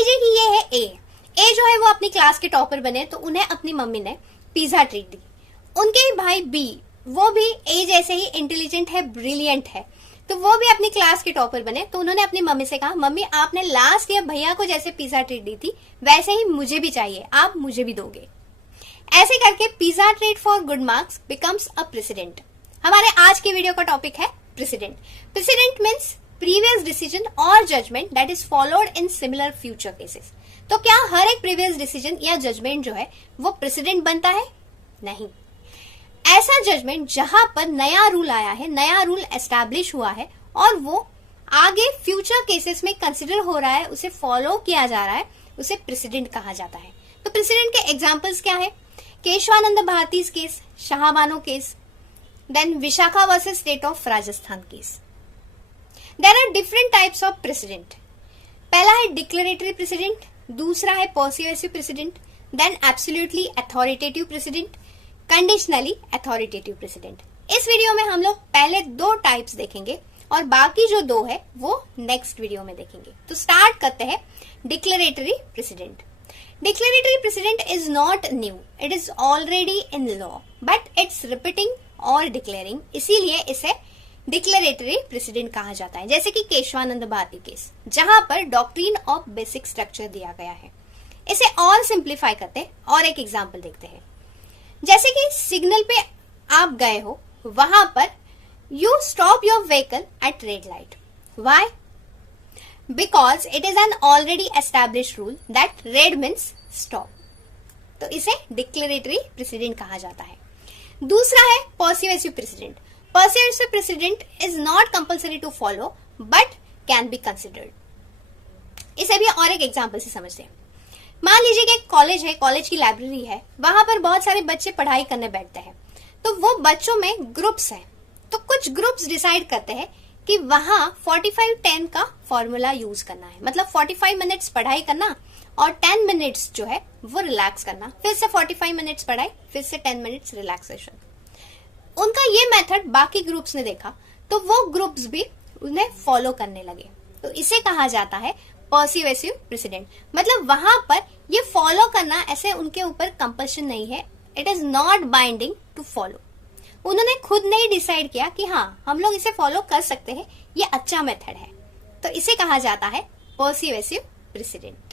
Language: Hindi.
लीजिए कि ये है ए जो है वो अपनी क्लास के टॉपर बने, तो उन्हें अपनी मम्मी ने पिज्जा ट्रीट दी। उनके ही भाई बी, वो भी ए जैसे ही इंटेलिजेंट है, ब्रिलियंट है, तो वो भी अपनी क्लास के टॉपर बने, तो उन्होंने अपनी मम्मी से कहा, मम्मी आपने लास्ट ईयर भैया को जैसे पिज्जा ट्रीट दी थी वैसे ही मुझे भी चाहिए, आप मुझे भी दोगे। ऐसे करके pizza treat for good marks becomes a precedent. हमारे आज के वीडियो का टॉपिक है precedent. Precedent means previous decision और judgement that is followed in similar future cases. तो क्या हर एक प्रीवियस डिसीजन या जजमेंट जो है वो प्रेसिडेंट बनता है? नहीं। ऐसा जजमेंट जहां पर नया रूल आया है, नया रूल एस्टैब्लिश हुआ है और वो आगे फ्यूचर केसेस में कंसिडर हो रहा है, उसे फॉलो किया जा रहा है, उसे प्रेसिडेंट कहा जाता है। तो प्रेसिडेंट के एग्जांपल्स क्या है? Kesavananda Bharati case, Shah Bano case, then Vishaka versus state of Rajasthan case. There are different types of precedent. पहला है डिक्लेरेटरी प्रेसिडेंट, दूसरा है persuasive precedent, then absolutely authoritative precedent, conditionally authoritative precedent. इस वीडियो में हम लोग पहले दो टाइप्स देखेंगे और बाकी जो दो है वो नेक्स्ट वीडियो में देखेंगे। तो स्टार्ट करते हैं declaratory president. Declaratory president is not new, it is already in law, but it's repeating और डिक्लेयरिंग, इसीलिए इसे डिक्लेरेटरी प्रेसिडेंट कहा जाता है। जैसे कि केशवानंद भारती केस, जहां पर डॉक्ट्रिन ऑफ बेसिक स्ट्रक्चर दिया गया है। इसे और सिंप्लीफाई करते हैं और एक एग्जाम्पल देखते हैं। जैसे कि सिग्नल पे आप गए हो, वहां पर you stop your vehicle at red light. Why? Because it is an already established rule that red means stop. तो इसे डिक्लेरेटरी प्रेसिडेंट कहा जाता है। दूसरा है persuasive precedent. Persuasive precedent is not compulsory to follow but can be considered. इसे भी और एक एग्जाम्पल से समझते हैं। मान लीजिए कि एक कॉलेज है, कॉलेज की लाइब्रेरी है, वहां पर बहुत सारे बच्चे पढ़ाई करने बैठते हैं, तो वो बच्चों में ग्रुप्स हैं। तो कुछ ग्रुप्स डिसाइड करते हैं कि वहां 45-10 का फॉर्मूला यूज करना है, मतलब 45 मिनट्स पढ़ाई करना और 10 मिनट्स जो है वो रिलैक्स करना, फिर से 45 मिनट्स पढ़ाई, फिर से 10 मिनट्स रिलैक्सेशन। उनका ये मेथड बाकी ग्रुप्स ने देखा, तो वो ग्रुप्स भी उन्हें फॉलो करने लगे। तो इसे कहा जाता है पर्सुएसिव प्रेसिडेंट। मतलब वहां पर ये फॉलो करना ऐसे उनके ऊपर कंपल्शन नहीं है, it is not binding to follow. उन्होंने खुद नहीं डिसाइड किया कि हाँ हम लोग इसे फॉलो कर सकते हैं, ये अच्छा मेथड है, तो इसे कहा जाता है पर्सुएसिव प्रेसिडेंट।